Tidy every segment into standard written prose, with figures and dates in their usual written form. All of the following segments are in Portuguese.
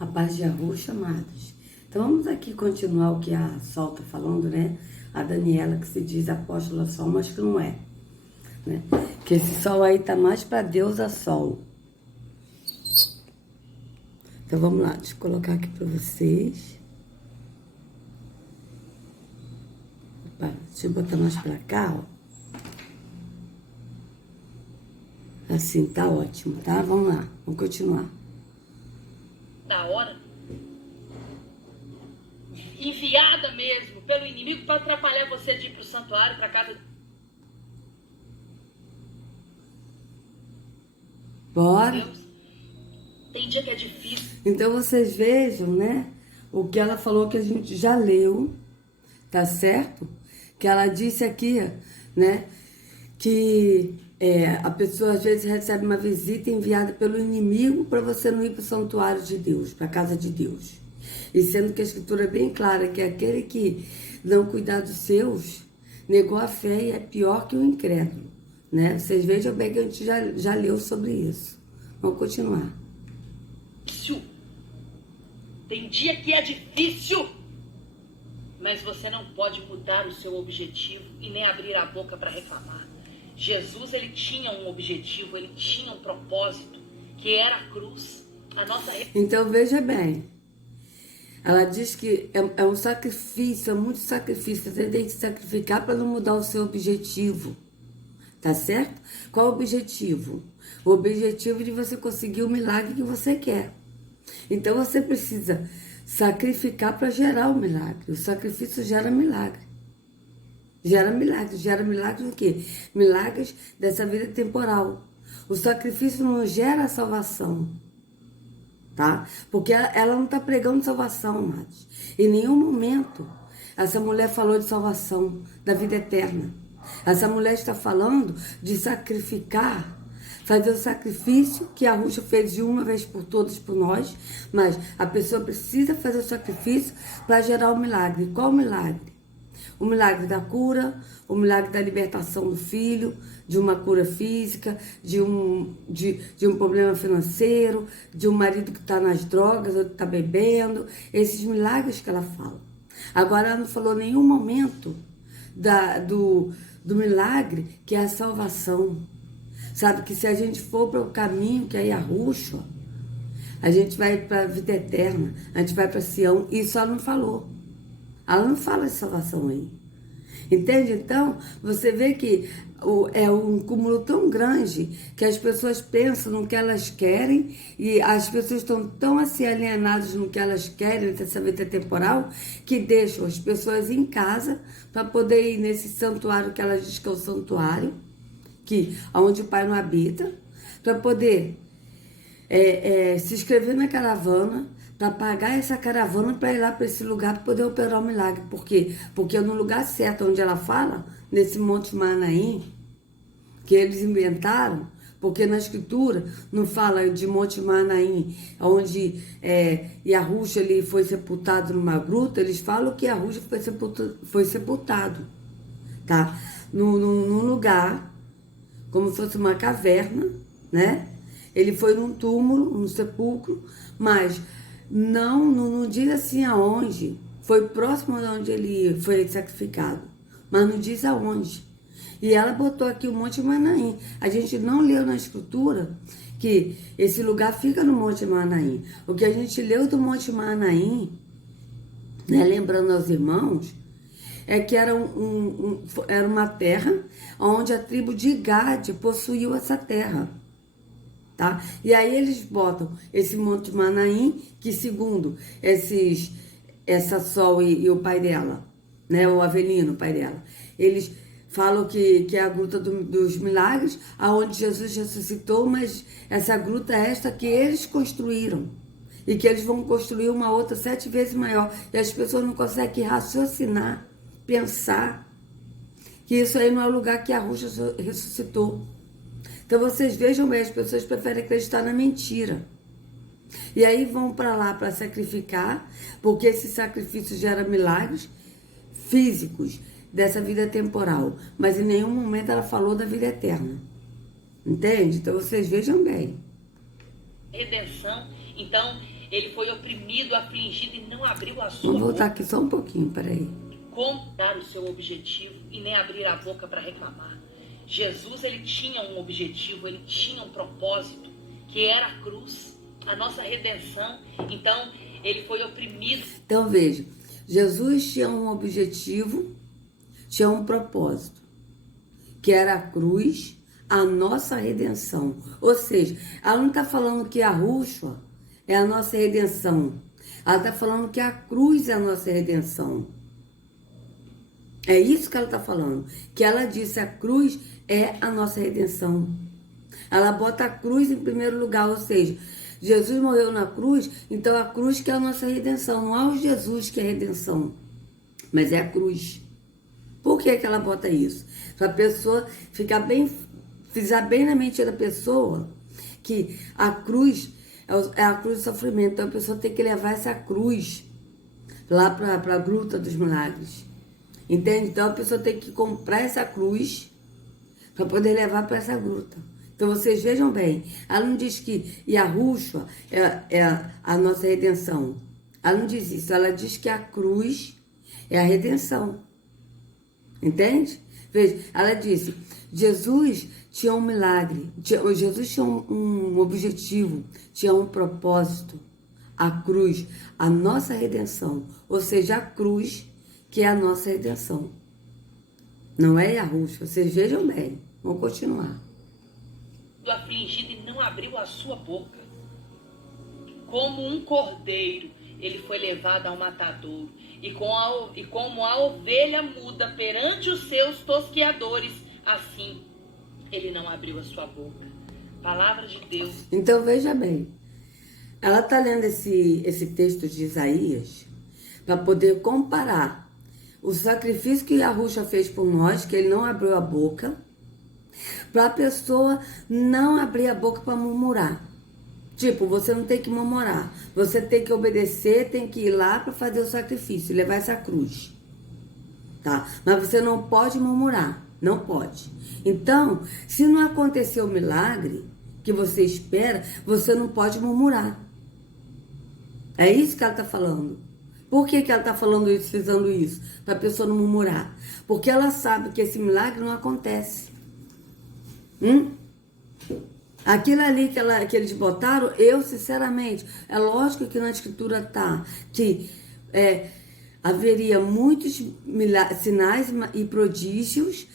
A paz de Arroxo, amados. Então vamos aqui continuar o que a Sol está falando, né? A Daniela, que se diz apóstola Sol, mas que não é, né? Que esse Sol aí tá mais para Deus a Sol. Então vamos lá, deixa eu colocar aqui para vocês. Opa, deixa eu botar mais para cá, ó. Assim, tá ótimo, tá? Vamos lá, vamos continuar. Da hora, enviada mesmo pelo inimigo para atrapalhar você de ir para o santuário, para casa. Bora. Deus. Tem dia que é difícil. Então vocês vejam, né? O que ela falou que a gente já leu, tá certo? Que ela disse aqui, né? Que a pessoa às vezes recebe uma visita enviada pelo inimigo para você não ir para o santuário de Deus, para a casa de Deus. E sendo que a escritura é bem clara que aquele que não cuidar dos seus, negou a fé e é pior que o incrédulo, né? Vocês vejam bem que a gente já leu sobre isso. Vamos continuar. Tem dia que é difícil, mas você não pode mudar o seu objetivo e nem abrir a boca para reclamar. Jesus, ele tinha um objetivo, ele tinha um propósito, que era a cruz. A nossa... Então veja bem, ela diz que é um sacrifício, é muito sacrifício. Você tem que sacrificar para não mudar o seu objetivo, tá certo? Qual o objetivo? O objetivo de você conseguir o milagre que você quer. Então você precisa sacrificar para gerar o milagre. O sacrifício gera milagre. Gera milagres o quê? Milagres dessa vida temporal. O sacrifício não gera a salvação, tá? Porque ela não está pregando salvação, amados. Em nenhum momento essa mulher falou de salvação, da vida eterna. Essa mulher está falando de sacrificar, fazer o sacrifício que a Arroxo fez de uma vez por todas por nós, mas a pessoa precisa fazer o sacrifício para gerar o milagre. Qual o milagre? O milagre da cura, o milagre da libertação do filho, de uma cura física, de um problema financeiro, de um marido que está nas drogas ou que está bebendo, esses milagres que ela fala. Agora, ela não falou em nenhum momento do milagre que é a salvação. Sabe que se a gente for para o caminho que é Arroxo, a gente vai para a vida eterna, a gente vai para Sião, e isso ela não falou. Ela não fala de salvação aí. Entende? Então, você vê que é um cúmulo tão grande que as pessoas pensam no que elas querem e as pessoas estão tão assim alienadas no que elas querem dessa vida temporal que deixam as pessoas em casa para poder ir nesse santuário que elas dizem que é o santuário, onde o Pai não habita, para poder se inscrever na caravana, para pagar essa caravana para ir lá para esse lugar para poder operar o milagre. Por quê? Porque no lugar certo onde ela fala, nesse Monte Manaim, que eles inventaram, porque na escritura não fala de Monte Manaim, onde Arroxo ele foi sepultado numa gruta, eles falam que Arroxo foi sepultado, tá? Num lugar, como se fosse uma caverna, né? Ele foi num túmulo, num sepulcro, mas não diz assim aonde. Foi próximo de onde ele foi sacrificado, mas não diz aonde. E ela botou aqui o Monte Manaim. A gente não leu na escritura que esse lugar fica no Monte Manaim. O que a gente leu do Monte Manaim, né, lembrando aos irmãos, é que era uma terra onde a tribo de Gade possuiu essa terra. Tá? E aí eles botam esse Monte Manaim, que segundo essa Sol e o pai dela, né, o Avelino, o pai dela, eles falam que é a gruta dos milagres, aonde Jesus ressuscitou, mas essa gruta é esta que eles construíram. E que eles vão construir uma outra 7 vezes maior. E as pessoas não conseguem raciocinar, pensar que isso aí não é o lugar que Arroxo ressuscitou. Então vocês vejam bem, as pessoas preferem acreditar na mentira. E aí vão para lá para sacrificar, porque esse sacrifício gera milagres físicos dessa vida temporal. Mas em nenhum momento ela falou da vida eterna. Entende? Então vocês vejam bem. Redenção. Então, ele foi oprimido, afligido e não abriu a sua Vamos voltar boca. aqui só um pouquinho, peraí. Como dar o seu objetivo e nem abrir a boca para reclamar? Jesus, ele tinha um objetivo, ele tinha um propósito, que era a cruz, a nossa redenção. Então, ele foi oprimido. Então veja, Jesus tinha um objetivo, tinha um propósito, que era a cruz, a nossa redenção. Ou seja, ela não está falando que a Yahshua é a nossa redenção. Ela está falando que a cruz é a nossa redenção. É isso que ela está falando. Que ela disse, a cruz é a nossa redenção. Ela bota a cruz em primeiro lugar, ou seja, Jesus morreu na cruz, então a cruz que é a nossa redenção. Não é o Jesus que é a redenção, mas é a cruz. Por que ela bota isso? Para a pessoa ficar bem, fizer bem na mente da pessoa que a cruz é a cruz do sofrimento. Então a pessoa tem que levar essa cruz lá para a Gruta dos Milagres. Entende? Então a pessoa tem que comprar essa cruz para poder levar para essa gruta. Então vocês vejam bem, ela não diz que Yahshua é a nossa redenção. Ela não diz isso, ela diz que a cruz é a redenção. Entende? Veja, ela disse, Jesus tinha um milagre, Jesus tinha um objetivo, tinha um propósito. A cruz, a nossa redenção. Ou seja, a cruz que é a nossa redenção. Não é Yahshua, vocês vejam bem. Vamos continuar. Afligido e não abriu a sua boca. Como um cordeiro, ele foi levado ao matadouro. E como a ovelha muda perante os seus tosqueadores, assim ele não abriu a sua boca. Palavra de Deus. Então veja bem. Ela está lendo esse texto de Isaías para poder comparar o sacrifício que Yahshua fez por nós, que ele não abriu a boca, para a pessoa não abrir a boca para murmurar. Tipo, você não tem que murmurar. Você tem que obedecer, tem que ir lá para fazer o sacrifício, levar essa cruz. Tá? Mas você não pode murmurar. Não pode. Então, se não acontecer o milagre que você espera, você não pode murmurar. É isso que ela está falando. Por que ela está falando isso, fazendo isso? Para a pessoa não murmurar. Porque ela sabe que esse milagre não acontece. Aquilo ali que eles botaram, eu sinceramente, é lógico que na escritura tá que haveria muitos sinais e prodígios,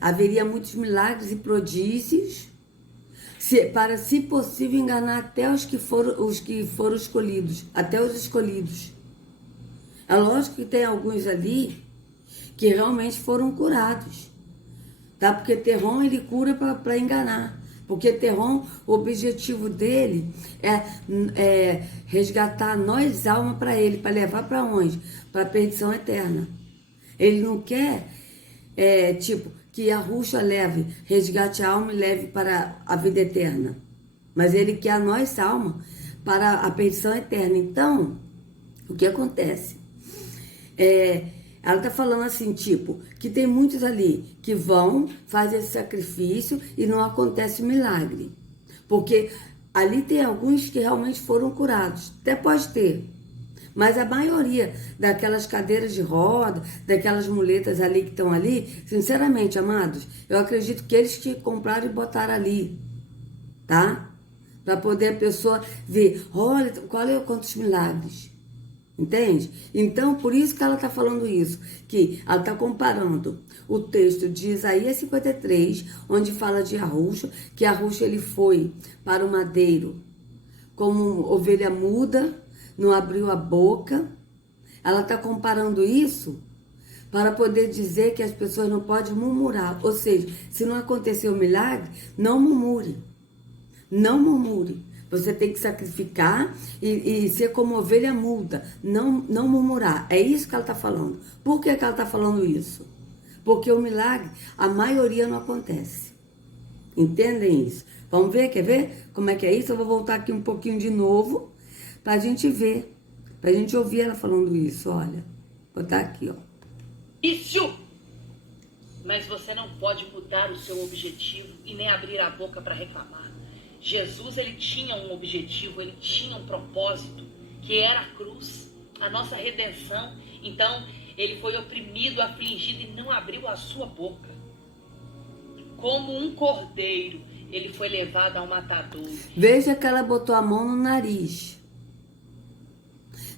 haveria muitos milagres e prodígios, para, se possível, enganar até os que foram escolhidos, até os escolhidos. É lógico que tem alguns ali que realmente foram curados, tá? Porque Terron, ele cura para enganar. Porque Terron, o objetivo dele é resgatar nós alma para ele, para levar para onde? Para a perdição eterna. Ele não quer, que a Yahshua resgate a alma e leve para a vida eterna. Mas ele quer a nossa alma para a perdição eterna. Então, o que acontece? Ela está falando assim, que tem muitos ali que vão, fazem esse sacrifício e não acontece milagre. Porque ali tem alguns que realmente foram curados. Até pode ter. Mas a maioria daquelas cadeiras de roda, daquelas muletas ali que estão ali, sinceramente, amados, eu acredito que eles que compraram e botaram ali, tá? Para poder a pessoa ver, olha, quantos milagres. Entende? Então, por isso que ela está falando isso, que ela está comparando o texto de Isaías 53, onde fala de Yahshua, que Yahshua ele foi para o madeiro como ovelha muda, não abriu a boca. Ela está comparando isso para poder dizer que as pessoas não podem murmurar. Ou seja, se não acontecer o milagre, não murmure. Não murmure. Você tem que sacrificar e ser como ovelha muda, não murmurar. É isso que ela está falando. Por que ela está falando isso? Porque o milagre, a maioria não acontece. Entendem isso? Vamos ver, quer ver como é que é isso? Eu vou voltar aqui um pouquinho de novo para a gente ver, para a gente ouvir ela falando isso. Olha, vou botar aqui, ó. Isso! Mas você não pode mudar o seu objetivo e nem abrir a boca para reclamar. Jesus, ele tinha um objetivo, ele tinha um propósito, que era a cruz, a nossa redenção. Então, ele foi oprimido, afligido e não abriu a sua boca. Como um cordeiro, ele foi levado ao matadouro. Veja que ela botou a mão no nariz.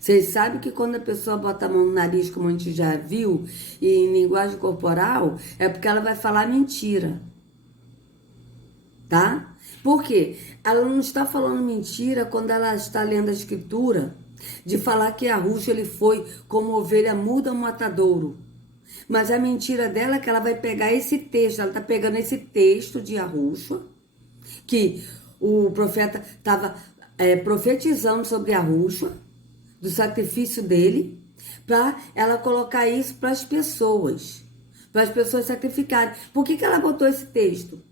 Vocês sabem que quando a pessoa bota a mão no nariz, como a gente já viu, e em linguagem corporal, é porque ela vai falar mentira. Tá? Por quê? Ela não está falando mentira quando ela está lendo a escritura de falar que Yahushua ele foi como ovelha muda ao matadouro. Mas a mentira dela é que ela vai pegar esse texto, ela está pegando esse texto de Yahushua, que o profeta estava profetizando sobre Yahushua, do sacrifício dele, para ela colocar isso para as pessoas sacrificarem. Por que ela botou esse texto?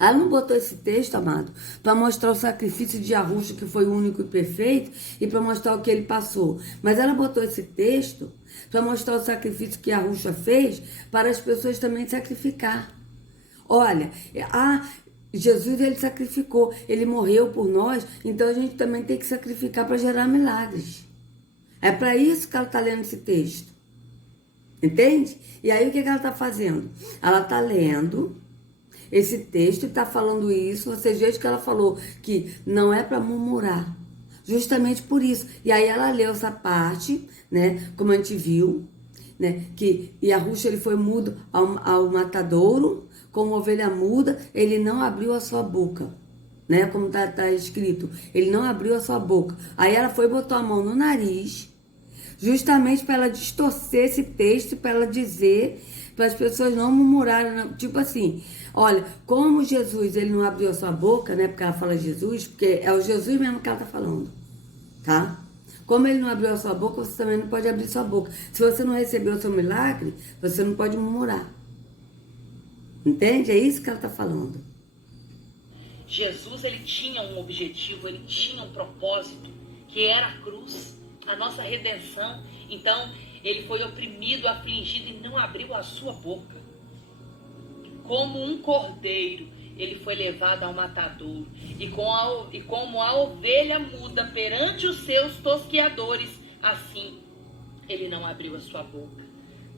Ela não botou esse texto, amado, para mostrar o sacrifício de Yahushua, que foi o único e perfeito, e para mostrar o que ele passou. Mas ela botou esse texto para mostrar o sacrifício que Yahushua fez para as pessoas também sacrificar. Olha, Jesus ele sacrificou, ele morreu por nós, então a gente também tem que sacrificar para gerar milagres. É para isso que ela está lendo esse texto. Entende? E aí o que ela está fazendo? Ela está lendo esse texto e está falando isso. Vocês veem que ela falou que não é para murmurar. Justamente por isso. E aí ela leu essa parte, né? Como a gente viu, né? Que Yahushua ele foi mudo ao matadouro, como ovelha muda, ele não abriu a sua boca. Né? Como tá escrito. Ele não abriu a sua boca. Aí ela foi e botou a mão no nariz, justamente para ela distorcer esse texto, para ela dizer, para as pessoas não murmurarem, tipo assim, olha, como Jesus ele não abriu a sua boca, né? Porque ela fala Jesus, porque é o Jesus mesmo que ela tá falando, tá? Como ele não abriu a sua boca, você também não pode abrir sua boca. Se você não recebeu o seu milagre, você não pode murmurar. Entende? É isso que ela tá falando. Jesus, ele tinha um objetivo, ele tinha um propósito, que era a cruz, a nossa redenção. Então, ele foi oprimido, afligido e não abriu a sua boca. Como um cordeiro, ele foi levado ao matadouro. E como a ovelha muda perante os seus tosqueadores, assim ele não abriu a sua boca.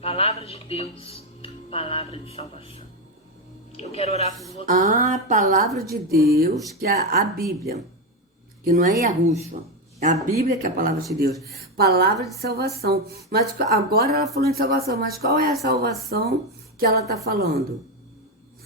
Palavra de Deus, palavra de salvação. Eu quero orar por você. A palavra de Deus, que é a Bíblia, que não é Yahushua. É a Bíblia que é a palavra de Deus. Palavra de salvação. Mas agora ela falou em salvação. Mas qual é a salvação que ela está falando?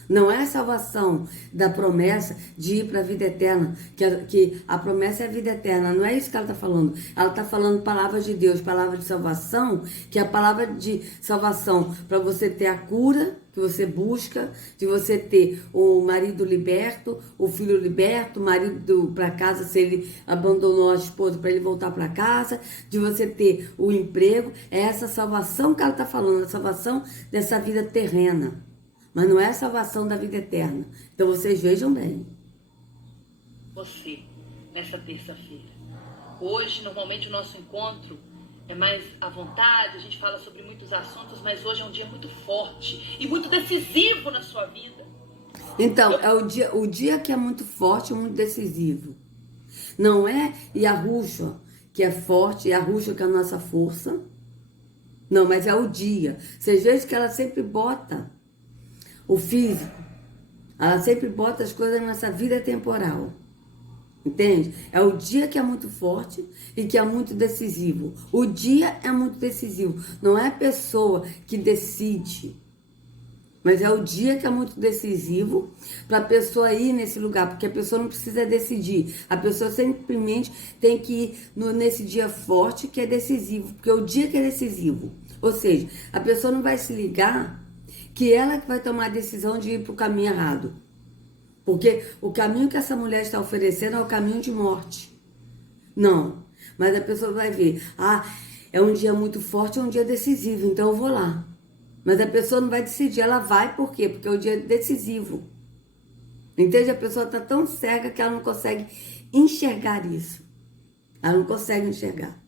Não é a salvação da promessa de ir para a vida eterna. Que a promessa é a vida eterna. Não é isso que ela está falando. Ela está falando palavra de Deus, palavra de salvação. Que é a palavra de salvação para você ter a cura que você busca, de você ter o marido liberto, o filho liberto, o marido para casa, se ele abandonou a esposa, para ele voltar para casa, de você ter o emprego. É essa salvação que ela está falando, a salvação dessa vida terrena. Mas não é a salvação da vida eterna. Então vocês vejam bem. Você, nessa terça-feira. Hoje, normalmente, o nosso encontro é mais à vontade, a gente fala sobre muitos assuntos, mas hoje é um dia muito forte e muito decisivo na sua vida. Então, é o dia que é muito forte e muito decisivo. Não é Yahushua que é forte, Yahushua que é a nossa força. Não, mas é o dia. Vocês veem que ela sempre bota o físico. Ela sempre bota as coisas nessa vida temporal. Entende? É o dia que é muito forte e que é muito decisivo. O dia é muito decisivo. Não é a pessoa que decide. Mas é o dia que é muito decisivo para a pessoa ir nesse lugar. Porque a pessoa não precisa decidir. A pessoa simplesmente tem que ir nesse dia forte que é decisivo. Porque é o dia que é decisivo. Ou seja, a pessoa não vai se ligar que ela que vai tomar a decisão de ir para o caminho errado. Porque o caminho que essa mulher está oferecendo é o caminho de morte. Não. Mas a pessoa vai ver. É um dia muito forte, é um dia decisivo, então eu vou lá. Mas a pessoa não vai decidir. Ela vai por quê? Porque é o dia decisivo. Entende? A pessoa está tão cega que ela não consegue enxergar isso. Ela não consegue enxergar.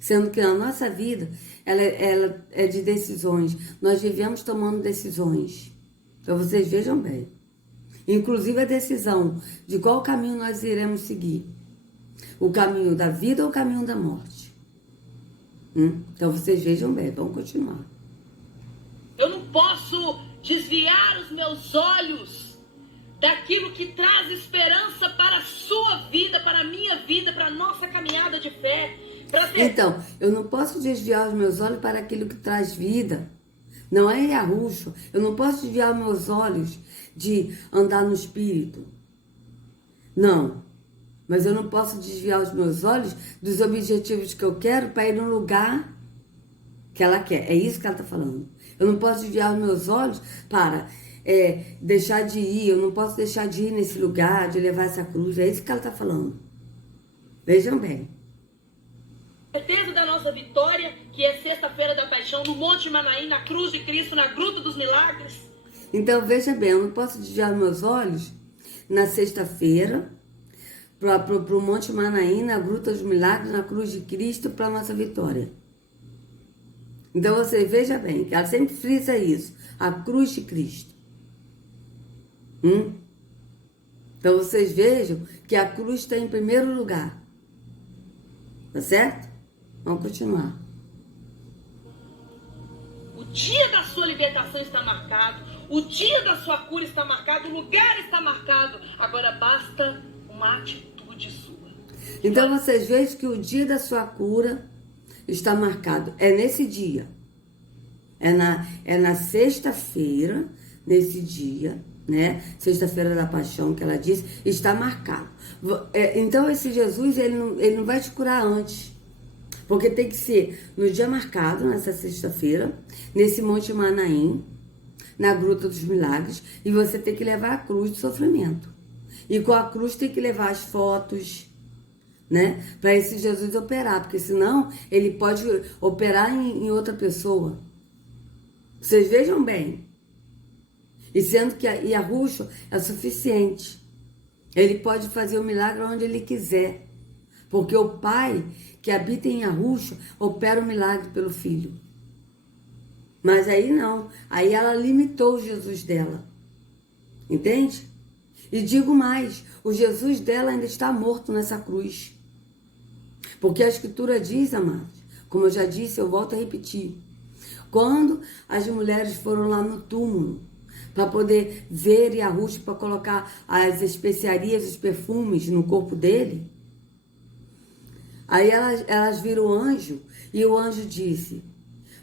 Sendo que na nossa vida, ela é de decisões. Nós vivemos tomando decisões. Então vocês vejam bem. Inclusive a decisão de qual caminho nós iremos seguir. O caminho da vida ou o caminho da morte. Então vocês vejam bem, vamos continuar. Eu não posso desviar os meus olhos daquilo que traz esperança para a sua vida, para a minha vida, para a nossa caminhada de fé. Então, eu não posso desviar os meus olhos para aquilo que traz vida. Não é Yahushua. Eu não posso desviar meus olhos de andar no Espírito. Não. Mas eu não posso desviar os meus olhos dos objetivos que eu quero para ir no lugar que ela quer. É isso que ela está falando. Eu não posso desviar os meus olhos para deixar de ir. Eu não posso deixar de ir nesse lugar, de levar essa cruz. É isso que ela está falando. Vejam bem. Certeza da nossa vitória, que é sexta-feira da paixão, no Monte Manaim, na cruz de Cristo, na Gruta dos Milagres. Então, veja bem, eu não posso desviar meus olhos na sexta-feira para o Monte Manaim, na Gruta dos Milagres, na cruz de Cristo, para a nossa vitória. Então, você veja bem, que ela sempre frisa isso, a cruz de Cristo. Então, vocês vejam que a cruz está em primeiro lugar. Tá certo? Vamos continuar. O dia da sua libertação está marcado. O dia da sua cura está marcado. O lugar está marcado. Agora basta uma atitude sua. Então vocês vejam que o dia da sua cura está marcado. É nesse dia. É na sexta-feira, nesse dia, né? Sexta-feira da paixão, que ela disse, está marcado. Então esse Jesus, ele não vai te curar antes. Porque tem que ser no dia marcado, nessa sexta-feira, nesse Monte Manaim, na Gruta dos Milagres, e você tem que levar a cruz de sofrimento. E com a cruz tem que levar as fotos, né? Para esse Jesus operar, porque senão ele pode operar em outra pessoa. Vocês vejam bem. E sendo que a Yahushua é suficiente. Ele pode fazer o milagre onde ele quiser. Porque o Pai que habita em Yahushua opera o milagre pelo Filho. Mas aí não. Aí ela limitou o Jesus dela. Entende? E digo mais, o Jesus dela ainda está morto nessa cruz. Porque a Escritura diz, amados, como eu já disse, eu volto a repetir. Quando as mulheres foram lá no túmulo, para poder ver Yahushua, para colocar as especiarias, os perfumes no corpo dele, aí elas viram o anjo, e o anjo disse,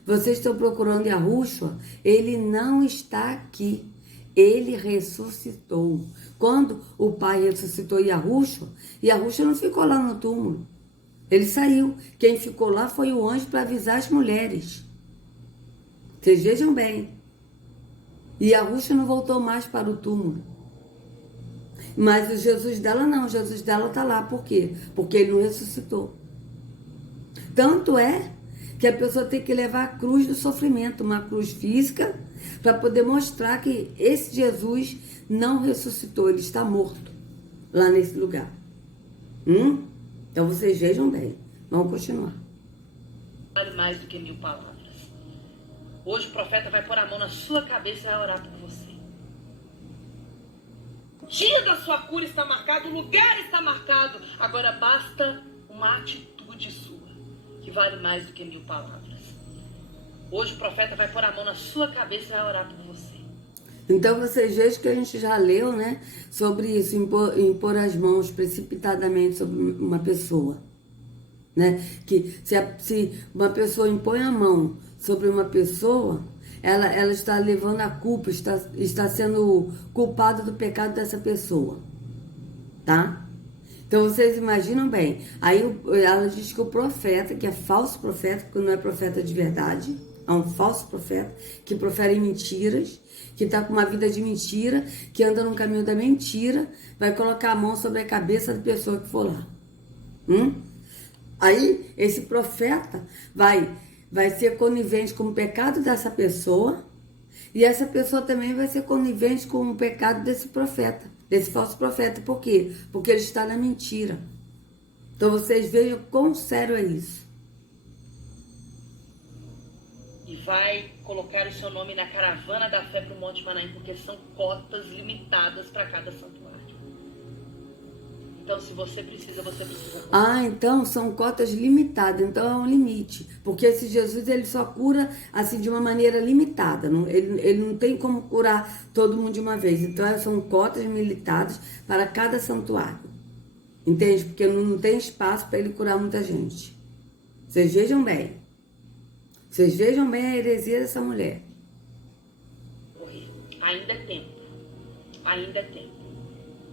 vocês estão procurando Yahushua? Ele não está aqui. Ele ressuscitou. Quando o Pai ressuscitou Yahushua, Yahushua não ficou lá no túmulo. Ele saiu. Quem ficou lá foi o anjo para avisar as mulheres. Vocês vejam bem. E Yahushua não voltou mais para o túmulo. Mas o Jesus dela não. O Jesus dela está lá. Por quê? Porque ele não ressuscitou. Tanto é que a pessoa tem que levar a cruz do sofrimento, uma cruz física, para poder mostrar que esse Jesus não ressuscitou, ele está morto lá nesse lugar. Então vocês vejam bem. Vamos continuar. Vale mais do que 1000 palavras. Hoje o profeta vai pôr a mão na sua cabeça e vai orar por você. O dia da sua cura está marcado, o lugar está marcado. Agora basta uma atitude sua, que vale mais do que 1000 palavras. Hoje o profeta vai pôr a mão na sua cabeça e vai orar por você. Então vocês vejam que a gente já leu, né, sobre isso, impor as mãos precipitadamente sobre uma pessoa, né? Que se uma pessoa impõe a mão sobre uma pessoa, ela está levando a culpa, está sendo culpada do pecado dessa pessoa, tá? Então vocês imaginam bem. Aí ela diz que o profeta, que é falso profeta, porque não é profeta de verdade, é um falso profeta, que profere mentiras, que está com uma vida de mentira, que anda no caminho da mentira, vai colocar a mão sobre a cabeça da pessoa que for lá. Aí esse profeta vai ser conivente com o pecado dessa pessoa, e essa pessoa também vai ser conivente com o pecado desse profeta, desse falso profeta. Por quê? Porque ele está na mentira. Então vocês vejam quão sério é isso. e vai colocar o seu nome na caravana da fé para o Monte Manaim, porque são cotas limitadas para cada santuário. Então, se você precisa, você precisa. Ah, então são cotas limitadas, então é um limite. Porque esse Jesus, ele só cura assim de uma maneira limitada. Ele não tem como curar todo mundo de uma vez. Então são cotas limitadas para cada santuário. Entende? Porque não tem espaço para ele curar muita gente. Vocês vejam bem. Vocês vejam bem a heresia dessa mulher. Ainda é tempo. Ainda é tempo.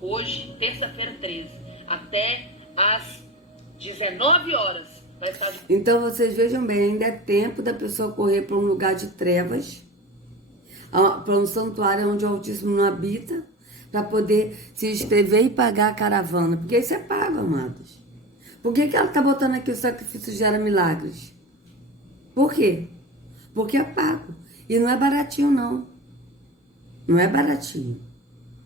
Hoje, terça-feira 13. Até às 19 horas vai estar de... Então vocês vejam bem, ainda é tempo da pessoa correr para um lugar de trevas, para um santuário onde o Altíssimo não habita, para poder se inscrever e pagar a caravana. Porque isso é pago, amados. Por que ela está botando aqui o sacrifício gera milagres? Por quê? Porque é pago. E não é baratinho, não. Não é baratinho.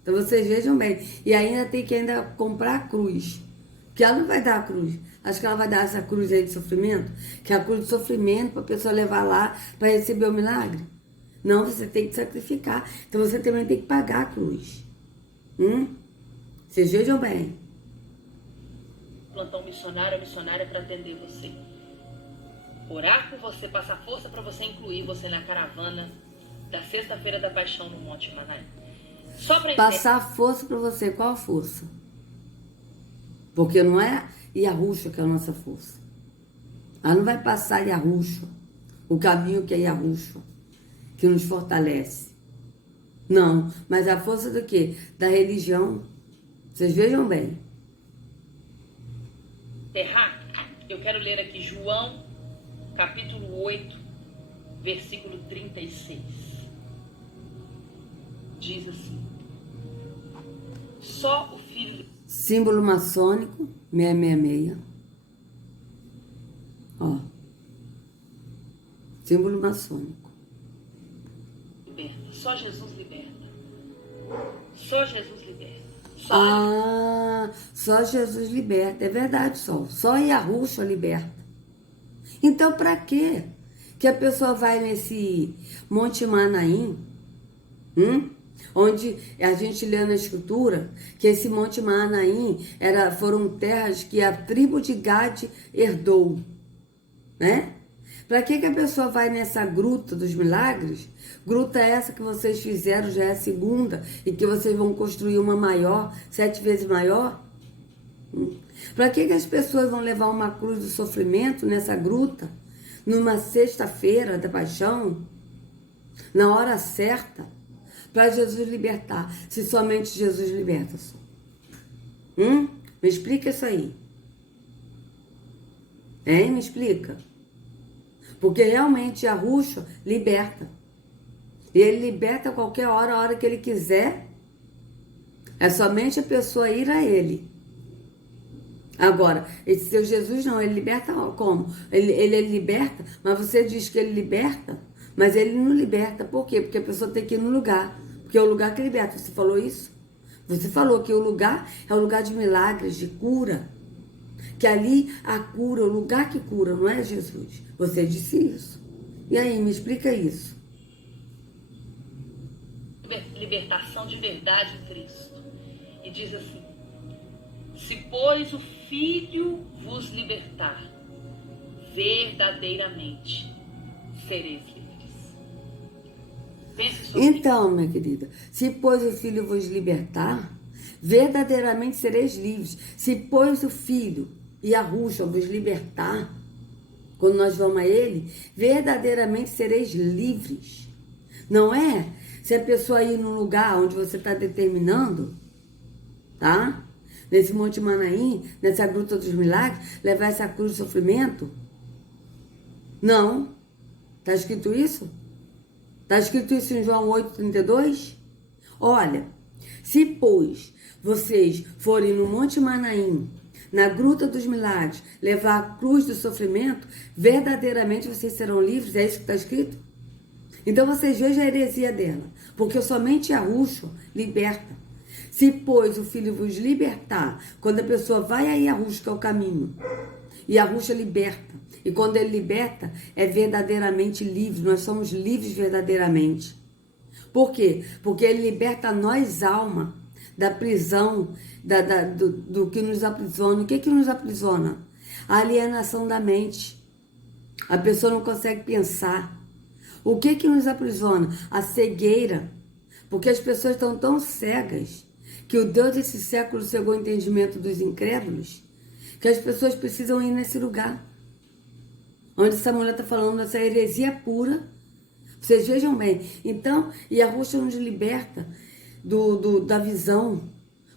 Então vocês vejam bem. E ainda tem que ainda comprar a cruz. Porque ela não vai dar a cruz. Acho que ela vai dar essa cruz aí de sofrimento. Que é a cruz de sofrimento para a pessoa levar lá para receber o milagre. Não, você tem que sacrificar. Então você também tem que pagar a cruz. Vocês vejam bem. Plantão missionário ou missionária para atender você. Orar por você, passar força para você incluir você na caravana da Sexta-feira da Paixão no Monte Manaim. Só para passar força para você. Qual a força? Porque não é Yahushua que é a nossa força. Ela não vai passar Yahushua, o caminho que é Yahushua, que nos fortalece. Não, mas a força do quê? Da religião. Vocês vejam bem. Terra, eu quero ler aqui João, capítulo 8, versículo 36. Diz assim: só o Filho... Símbolo maçônico, 666. Ó. Símbolo maçônico. Liberta. Só Jesus liberta. Só Jesus liberta. Só Jesus liberta. É verdade, só Yahushua liberta. Então, para quê que a pessoa vai nesse Monte Manaim? Onde a gente lê na escritura que esse Monte Manaim foram terras que a tribo de Gade herdou, né? Para que a pessoa vai nessa gruta dos milagres? Gruta essa que vocês fizeram, já é a segunda, e que vocês vão construir uma maior, 7 vezes maior? Para que as pessoas vão levar uma cruz do sofrimento nessa gruta, numa sexta-feira da paixão, na hora certa, para Jesus libertar, se somente Jesus liberta? Me explica isso aí. Hein? Me explica. Porque realmente Yahushua liberta. E ele liberta a qualquer hora, a hora que ele quiser. É somente a pessoa ir a ele. Agora, esse seu Jesus não, ele liberta como? Ele liberta, mas você diz que ele liberta, mas ele não liberta. Por quê? Porque a pessoa tem que ir no lugar. Porque é o lugar que liberta. Você falou isso? Você falou que o lugar é o lugar de milagres, de cura. Que ali a cura, o lugar que cura, não é Jesus. Você disse isso. E aí, me explica isso. Libertação de verdade em Cristo. E diz assim: se, pois, o Filho vos libertar, verdadeiramente sereis livres. Pense sobre então, minha querida, se, pois, o Filho vos libertar, verdadeiramente sereis livres. Se, pois, o Filho e a Yahushua vos libertar, quando nós vamos a Ele, verdadeiramente sereis livres. Não é? Se a pessoa ir num lugar onde você está determinando, tá? Nesse Monte Manaim, nessa Gruta dos Milagres, levar essa cruz de sofrimento? Não. Está escrito isso? Está escrito isso em João 8,32? Olha, se, pois, vocês forem no Monte Manaim, na Gruta dos Milagres, levar a cruz do sofrimento, verdadeiramente vocês serão livres. É isso que está escrito? Então vocês vejam a heresia dela. Porque somente Yahushua liberta. Se, pois, o Filho vos libertar, quando a pessoa vai a Yahushua, que é o caminho, E Yahushua liberta. E quando ele liberta, é verdadeiramente livre. Nós somos livres verdadeiramente. Por quê? Porque ele liberta nós, alma, da prisão, do que nos aprisiona. O que nos aprisiona? A alienação da mente. A pessoa não consegue pensar. O que nos aprisiona? A cegueira. Porque as pessoas estão tão cegas que o Deus desse século cegou o entendimento dos incrédulos, que as pessoas precisam ir nesse lugar. Onde essa mulher está falando dessa heresia pura. Vocês vejam bem. Então, Yahushua nos liberta da visão.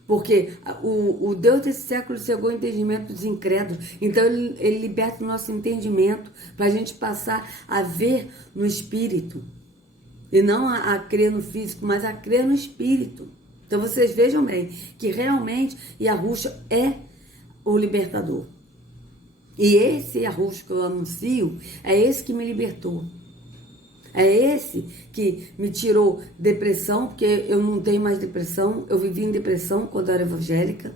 Porque o Deus desse século cegou o entendimento dos incrédulos. Então, ele liberta o nosso entendimento para a gente passar a ver no espírito. E não a crer no físico, mas a crer no espírito. Então, vocês vejam bem que realmente Yahushua é o libertador. E esse Yahushua que eu anuncio, é esse que me libertou. É esse que me tirou depressão, porque eu não tenho mais depressão. Eu vivia em depressão quando eu era evangélica.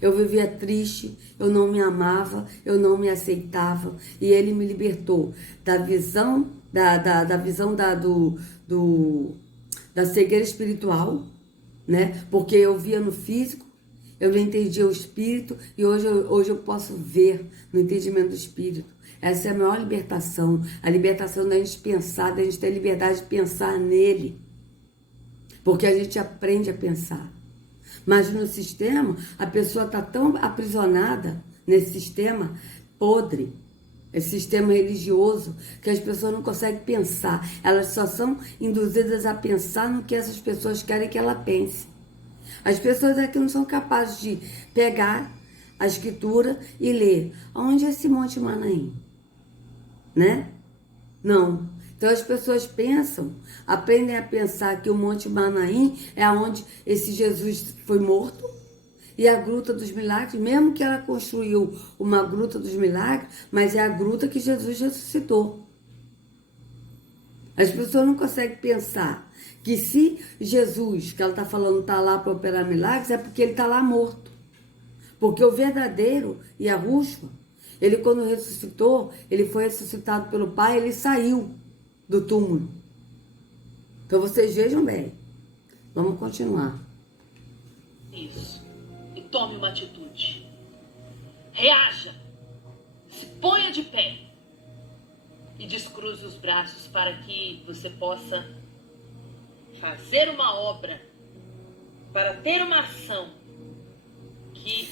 Eu vivia triste, eu não me amava, eu não me aceitava. E ele me libertou da visão, da visão da cegueira espiritual, né? Porque eu via no físico, eu não entendia o espírito, e hoje eu posso ver no entendimento do espírito. Essa é a maior libertação, a libertação da gente pensar, da gente ter liberdade de pensar nele. Porque a gente aprende a pensar. Mas no sistema, a pessoa está tão aprisionada nesse sistema podre, esse sistema religioso, que as pessoas não conseguem pensar. Elas só são induzidas a pensar no que essas pessoas querem que ela pense. As pessoas aqui não são capazes de pegar a escritura e ler. Onde é esse Monte Manaim? Né? Não. Então as pessoas pensam, aprendem a pensar que o Monte Manaim é onde esse Jesus foi morto, e a Gruta dos Milagres, mesmo que ela construiu uma Gruta dos Milagres, mas é a gruta que Jesus ressuscitou. As pessoas não conseguem pensar que se Jesus, que ela está falando, está lá para operar milagres, é porque ele está lá morto. Porque o verdadeiro Yahushua, ele quando ressuscitou, ele foi ressuscitado pelo Pai, ele saiu do túmulo. Então vocês vejam bem. Vamos continuar. Isso. E tome uma atitude. Reaja. Se ponha de pé. E descruze os braços para que você possa fazer uma obra, para ter uma ação que...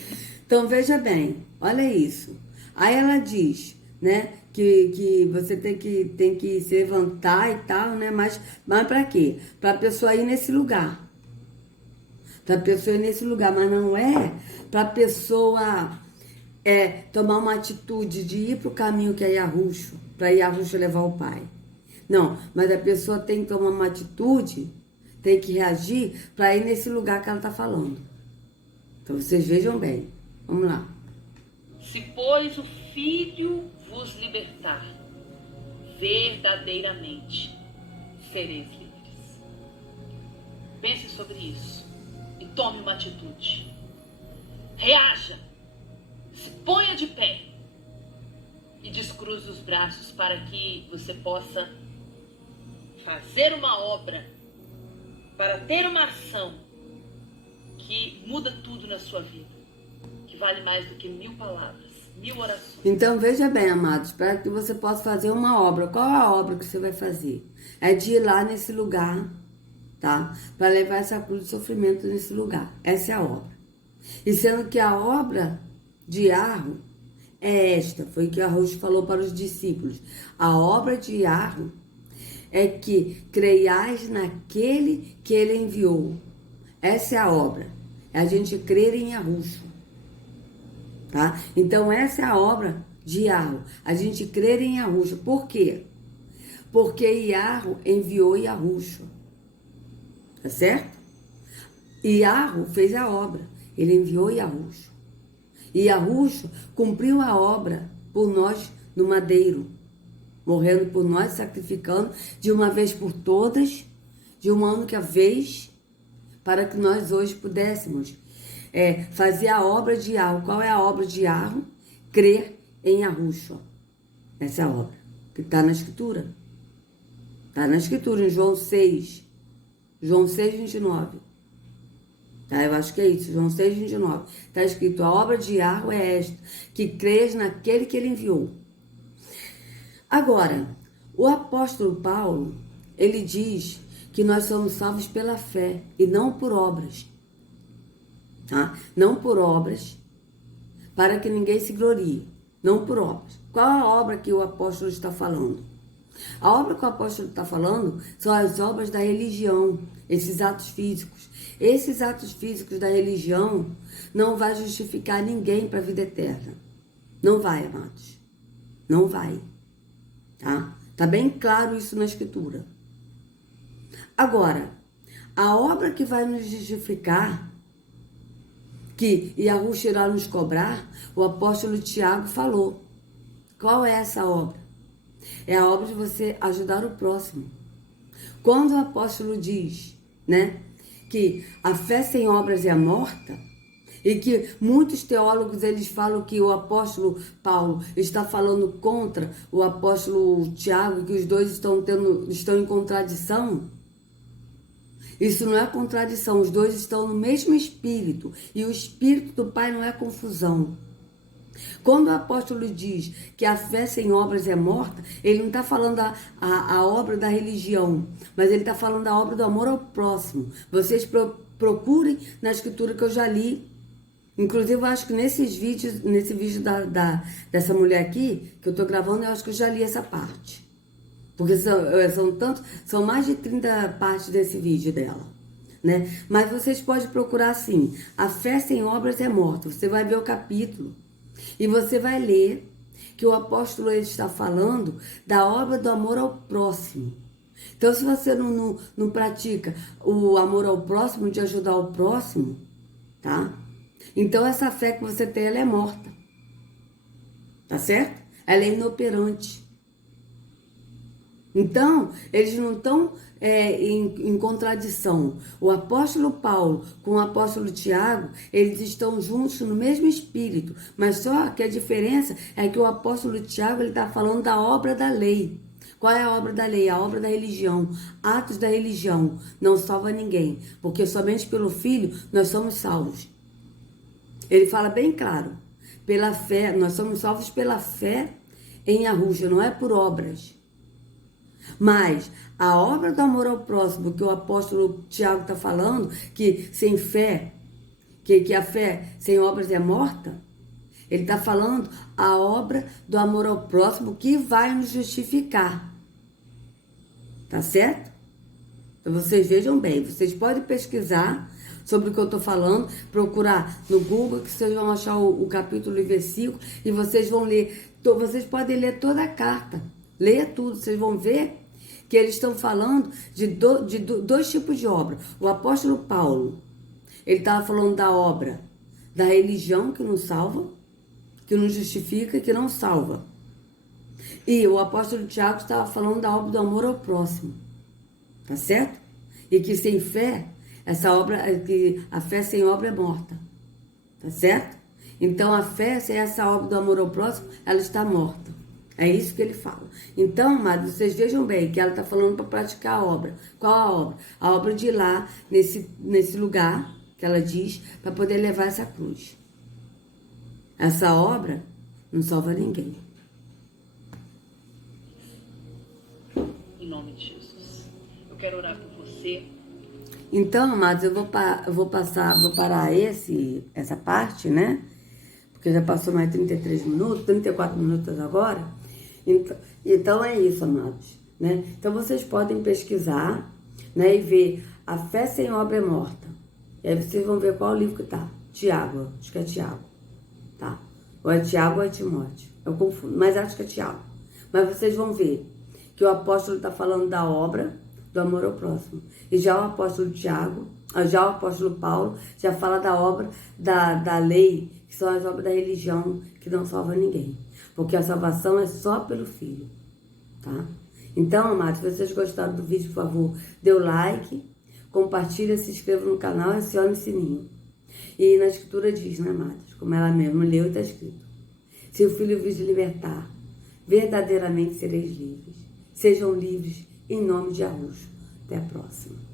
Então veja bem, olha isso. Aí ela diz, né, que você tem que se levantar e tal, né? Mas para quê? Para a pessoa ir nesse lugar. Para a pessoa ir nesse lugar, mas não é para a pessoa tomar uma atitude de ir para o caminho que é Yahushua, para Yahushua levar o Pai. Não, mas a pessoa tem que tomar uma atitude, tem que reagir para ir nesse lugar que ela está falando. Então vocês vejam bem. Vamos lá. Se, pois, o Filho vos libertar, verdadeiramente sereis livres. Pense sobre isso e tome uma atitude. Reaja, se ponha de pé e descruze os braços para que você possa fazer uma obra, para ter uma ação que muda tudo na sua vida, que vale mais do que 1000 palavras, 1000 orações. Então veja bem, amados, para que você possa fazer uma obra. Qual é a obra que você vai fazer? É de ir lá nesse lugar, tá? Para levar essa cruz de sofrimento nesse lugar. Essa é a obra. E sendo que a obra de Yarro é esta, foi o que Yahushua falou para os discípulos. A obra de Yarro é que creiais naquele que ele enviou. Essa é a obra. É a gente crer em Yahushua. Tá? Então essa é a obra de Yarro. A gente crer em Yahushua. Por quê? Porque Yarro enviou Yahushua. Tá certo? E Yarro fez a obra. Ele enviou Yahushua. E Yahushua cumpriu a obra por nós no madeiro. Morrendo por nós, sacrificando de uma vez por todas, de uma única vez, para que nós hoje pudéssemos fazer a obra de Yarro. Qual é a obra de Yarro? Crer em Yahushua. Essa é a obra que está na Escritura. Está na Escritura, em João 6. João 6, 29. Tá, eu acho que é isso, João 6, 29. Está escrito, a obra de Yahweh é esta, que crês naquele que ele enviou. Agora, o apóstolo Paulo, ele diz que nós somos salvos pela fé e não por obras. Tá? Não por obras, para que ninguém se glorie. Não por obras. Qual a obra que o apóstolo está falando? A obra que o apóstolo está falando são as obras da religião, esses atos físicos. Esses atos físicos da religião não vai justificar ninguém para a vida eterna. Não vai, amados. Não vai. Tá? Tá bem claro isso na Escritura. Agora, a obra que vai nos justificar, que Yahushua irá nos cobrar, o apóstolo Tiago falou. Qual é essa obra? É a obra de você ajudar o próximo. Quando o apóstolo diz, né, que a fé sem obras é morta, e que muitos teólogos eles falam que o apóstolo Paulo está falando contra o apóstolo Tiago, que os dois estão em contradição. Isso não é contradição, os dois estão no mesmo espírito, e o espírito do Pai não é confusão. Quando o apóstolo diz que a fé sem obras é morta, ele não está falando a obra da religião, mas ele está falando da obra do amor ao próximo. Vocês procurem na Escritura que eu já li. Inclusive, eu acho que nesse vídeo dessa mulher aqui, que eu estou gravando, eu acho que eu já li essa parte. Porque são mais de 30 partes desse vídeo dela, né? Mas vocês podem procurar assim, a fé sem obras é morta. Você vai ver o capítulo e você vai ler que o apóstolo ele está falando da obra do amor ao próximo. Então, se você não pratica o amor ao próximo, de ajudar o próximo, tá? Então, essa fé que você tem, ela é morta. Tá certo? Ela é inoperante. Então, eles não estão em contradição. O apóstolo Paulo com o apóstolo Tiago, eles estão juntos no mesmo espírito. Mas só que a diferença é que o apóstolo Tiago está falando da obra da lei. Qual é a obra da lei? A obra da religião. Atos da religião. Não salva ninguém. Porque somente pelo Filho nós somos salvos. Ele fala bem claro. Pela fé, nós somos salvos pela fé em Yahushua, não é por obras. Mas a obra do amor ao próximo, que o apóstolo Tiago está falando, que sem fé, que a fé sem obras é morta, ele está falando a obra do amor ao próximo que vai nos justificar. Tá certo? Então vocês vejam bem, vocês podem pesquisar sobre o que eu estou falando, procurar no Google, que vocês vão achar o capítulo e versículo, e vocês vão ler, vocês podem ler toda a carta. Leia tudo, vocês vão ver que eles estão falando de dois tipos de obra. O apóstolo Paulo, ele estava falando da obra da religião que não salva, que não justifica, que não salva. E o apóstolo Tiago estava falando da obra do amor ao próximo. Tá certo? E que sem fé, essa obra, que a fé sem obra é morta. Tá certo? Então a fé sem essa obra do amor ao próximo, ela está morta. É isso que ele fala. Então, amados, vocês vejam bem que ela está falando para praticar a obra. Qual a obra? A obra de ir lá, nesse lugar, que ela diz, para poder levar essa cruz. Essa obra não salva ninguém. Em nome de Jesus. Eu quero orar por você. Então, amados, eu vou parar essa parte, né? Porque já passou mais 33 minutos, 34 minutos agora. Então é isso, amados, né? Então vocês podem pesquisar, né, e ver a fé sem obra é morta. E aí vocês vão ver qual livro que tá. Tiago, acho que é Tiago, tá? Ou é Tiago ou é Timóteo. Eu confundo, mas acho que é Tiago. Mas vocês vão ver que o apóstolo está falando da obra do amor ao próximo. E já o apóstolo Tiago, já o apóstolo Paulo, já fala da obra da lei, que são as obras da religião, que não salva ninguém. Porque a salvação é só pelo Filho, tá? Então, amados, se vocês gostaram do vídeo, por favor, dê o like, compartilha, se inscreva no canal e acione o sininho. E na Escritura diz, né, amados? Como ela mesma leu e está escrito. Se o Filho vos libertar, verdadeiramente sereis livres. Sejam livres em nome de Arusha. Até a próxima.